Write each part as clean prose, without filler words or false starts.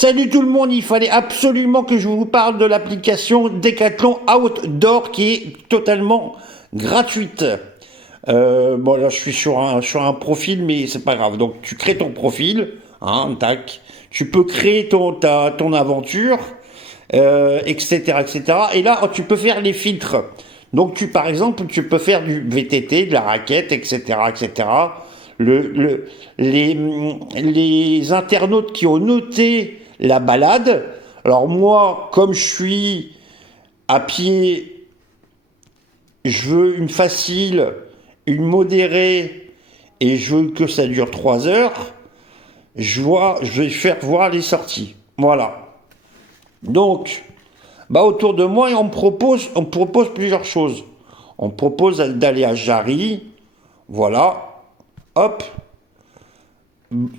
Salut tout le monde, il fallait absolument que je vous parle de l'application Decathlon Outdoor qui est totalement gratuite. Bon là je suis sur un profil mais c'est pas grave. Donc tu crées ton profil, hein, tac. Tu peux créer ton aventure, etc., etc. Et là tu peux faire les filtres. Donc par exemple tu peux faire du VTT, de la raquette, etc., etc. Les internautes qui ont noté la balade. Alors moi, comme je suis à pied, je veux une facile, une modérée, et je veux que ça dure 3 heures. Je vais faire voir les sorties. Voilà. Donc, autour de moi, on me propose plusieurs choses. On me propose d'aller à Jarry. Voilà. Hop.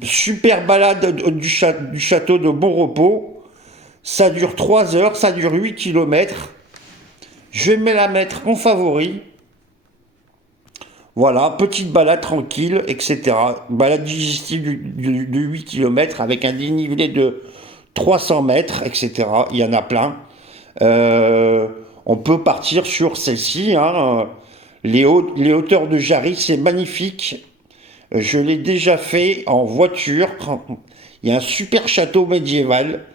Super balade du château de Bon Repos. Ça dure 3 heures, ça dure 8 km. Je vais la mettre en favori. Voilà, petite balade tranquille, etc. Balade digestive de 8 km avec un dénivelé de 300 mètres, etc. Il y en a plein. On peut partir sur celle-ci. Hein. Les hauteurs de Jarry, c'est magnifique. Je l'ai déjà fait en voiture. Il y a un super château médiéval.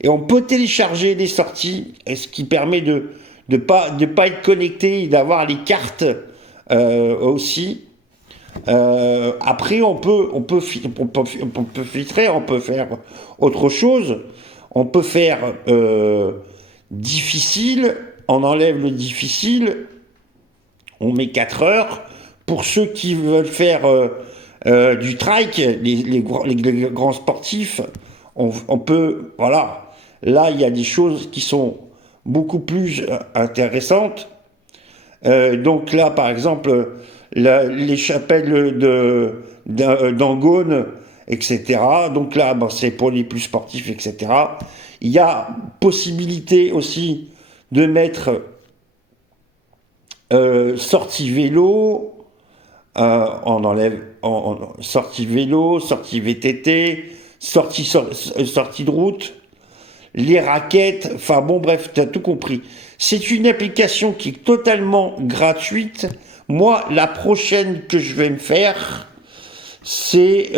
Et on peut télécharger les sorties, ce qui permet de pas être connecté et d'avoir les cartes aussi. Après, on peut filtrer, on peut faire autre chose. On peut faire difficile, on enlève le difficile, on met 4 heures. Pour ceux qui veulent faire du trike, les grands sportifs, on peut, voilà. Là, il y a des choses qui sont beaucoup plus intéressantes. Donc là, par exemple, les chapelles d'Angone, etc. Donc là, c'est pour les plus sportifs, etc. Il y a possibilité aussi de mettre sortie vélo, on enlève sortie vélo, sortie VTT, sortie de route, les raquettes, enfin bon bref, tu as tout compris. C'est une application qui est totalement gratuite. Moi, la prochaine que je vais me faire, c'est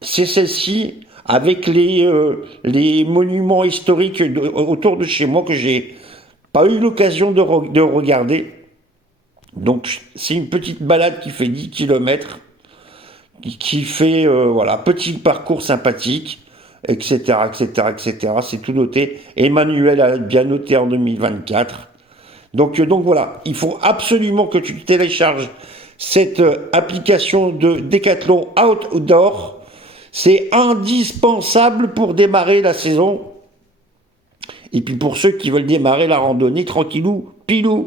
celle-ci, avec les monuments historiques autour de chez moi que j'ai pas eu l'occasion de regarder. Donc c'est une petite balade qui fait 10 km, qui fait, voilà, petit parcours sympathique, etc., etc., etc. C'est tout noté. Emmanuel a bien noté en 2024. Donc voilà, il faut absolument que tu télécharges cette application de Decathlon Outdoor. C'est indispensable pour démarrer la saison. Et puis pour ceux qui veulent démarrer la randonnée tranquillou, pilou.